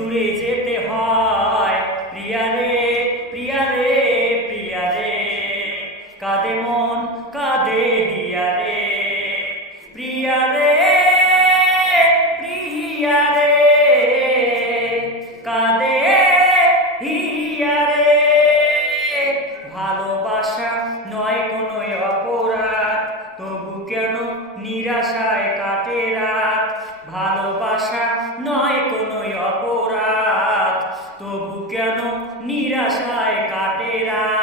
দূরে যেতে হয়। প্রিয়া রে প্রিয়া রে প্রিয়া রে, কাঁদে মন কাঁদে হিয়া রে। প্রিয়া রে প্রিয়া রে, কাঁদে হিয়া রে। ভালোবাসা নয় কোনো অপরাধ, তবু কেন নিরাশায় কাটে রাত। ভালোবাসা নয় কোনো অপরাধ, তবু কেন নিরাশায় কাটে রাত।